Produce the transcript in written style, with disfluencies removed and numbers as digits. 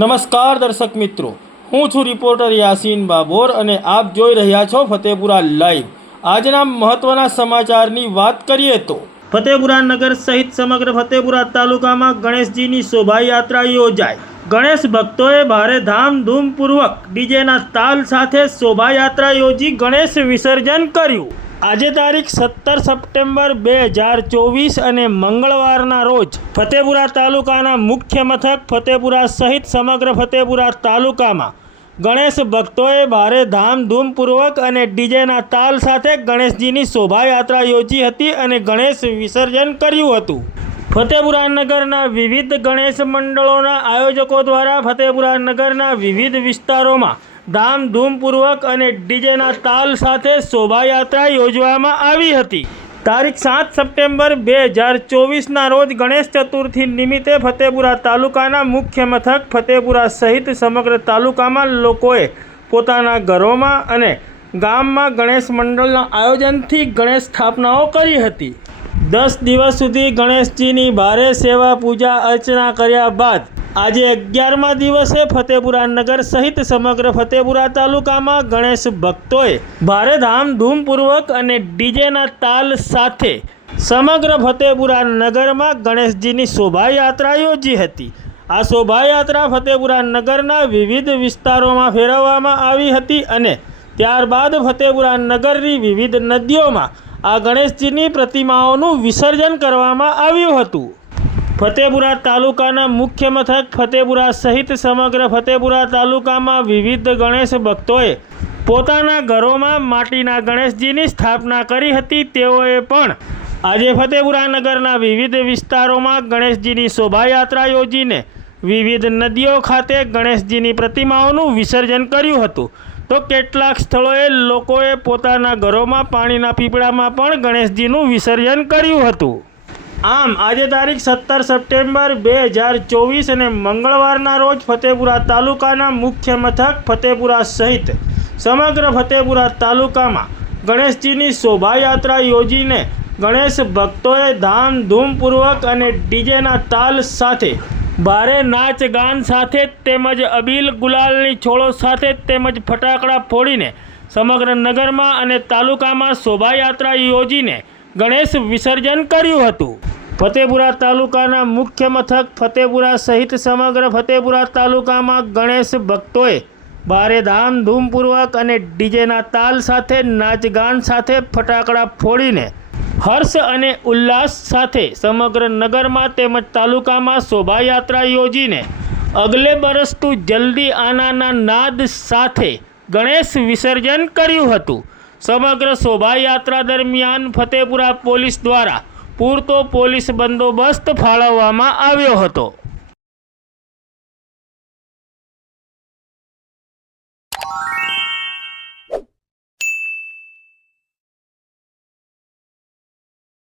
નમસ્કાર દર્શક મિત્રો, હું છું રિપોર્ટર યાસીન બાબોર અને આપ જોઈ રહ્યા છો ફતેપુરા લાઈવ। આજના મહત્વના સમાચારની વાત કરીએ તો ફતેપુરા નગર સહિત સમગ્ર ફતેપુરા તાલુકામાં ગણેશજીની શોભાયાત્રા યોજાઈ। ગણેશ ભક્તોએ ભારે ધામધૂમપૂર્વક ડીજેના તાલ સાથે શોભાયાત્રા યોજી ગણેશ વિસર્જન કર્યું। આજે તારીખ 17 સપ્ટેમ્બર 2024 અને મંગળવારના રોજ ફતેપુરા તાલુકાના મુખ્ય મથક ફતેપુરા સહિત સમગ્ર ફતેપુરા તાલુકામાં ગણેશ ભક્તોએ ભારે ધામધૂમપૂર્વક અને ડીજેના તાલ સાથે ગણેશજીની શોભાયાત્રા યોજી હતી અને ગણેશ વિસર્જન કર્યું હતું। ફતેપુરા નગરના વિવિધ ગણેશ મંડળોના આયોજકો દ્વારા ફતેપુરા નગરના વિવિધ વિસ્તારોમાં ધામધૂમપૂર્વક અને ડીજેના તાલ સાથે શોભાયાત્રા યોજવામાં આવી હતી। તારીખ 7 સપ્ટેમ્બર 2024ના રોજ ગણેશ ચતુર્થી નિમિત્તે ફતેપુરા તાલુકાના મુખ્ય મથક ફતેપુરા સહિત સમગ્ર તાલુકામાં લોકોએ પોતાના ઘરોમાં અને ગામમાં ગણેશ મંડળના આયોજનથી ગણેશ સ્થાપનાઓ કરી હતી। 10 દિવસ સુધી ગણેશજીની ભારે સેવા પૂજા અર્ચના કર્યા બાદ આજે 11મા દિવસે ફતેપુરા નગર સહિત સમગ્ર ફતેપુરા તાલુકામાં ગણેશ ભક્તોએ ભારે ધામધૂમપૂર્વક અને ડીજેના તાલ સાથે સમગ્ર ફતેપુરા નગરમાં ગણેશજીની શોભાયાત્રા યોજી હતી। આ શોભાયાત્રા ફતેપુરા નગરના વિવિધ વિસ્તારોમાં ફેરવવામાં આવી હતી અને ત્યારબાદ ફતેપુરા નગરની વિવિધ નદીઓમાં આ ગણેશજીની પ્રતિમાઓનું વિસર્જન કરવામાં આવ્યું હતું। ફતેપુરા તાલુકાના મુખ્ય મથક ફતેપુરા સહિત સમગ્ર ફતેપુરા તાલુકામાં વિવિધ ગણેશ ભક્તોએ પોતાના ઘરોમાં માટીના ગણેશજીની સ્થાપના કરી હતી। તેઓએ પણ આજે ફતેપુરા નગરના વિવિધ વિસ્તારોમાં ગણેશજીની શોભાયાત્રા યોજીને વિવિધ નદીઓ ખાતે ગણેશજીની પ્રતિમાઓનું વિસર્જન કર્યું હતું, તો કેટલાક સ્થળોએ લોકોએ પોતાના ઘરોમાં પાણીના પીપળામાં પણ ગણેશજીનું વિસર્જન કર્યું હતું। આમ આજે તારીખ 17 સપ્ટેમ્બર 2024 અને મંગળવારના રોજ ફતેપુરા તાલુકાના મુખ્ય મથક ફતેપુરા સહિત સમગ્ર ફતેપુરા તાલુકામાં ગણેશજીની શોભાયાત્રા યોજીને ગણેશ ભક્તોએ ધામધૂમપૂર્વક અને ડીજેના તાલ સાથે ભારે નાચ ગાન સાથે તેમજ અબીલ ગુલાલની છોડો સાથે તેમજ ફટાકડા ફોડીને સમગ્ર નગરમાં અને તાલુકામાં શોભાયાત્રા યોજીને ગણેશ વિસર્જન કર્યું હતું। ફતેપુરા તાલુકાના મુખ્ય મથક ફતેપુરા સહિત સમગ્ર ફતેપુરા તાલુકામાં ગણેશ ભક્તોએ ભારે ધામધૂમપૂર્વક અને ડીજેના તાલ સાથે નાચગાન સાથે ફટાકડા ફોડીને હર્ષ અને ઉલ્લાસ સાથે સમગ્ર નગરમાં તેમજ તાલુકામાં શોભાયાત્રા યોજીને અગલે બરસ તું જલ્દી આનાના નાદ સાથે ગણેશ વિસર્જન કર્યું હતું। સમગ્ર શોભાયાત્રા દરમિયાન ફતેપુરા પોલીસ દ્વારા પૂરતો પોલીસ બંદોબસ્ત ફાળવવામાં આવ્યો હતો।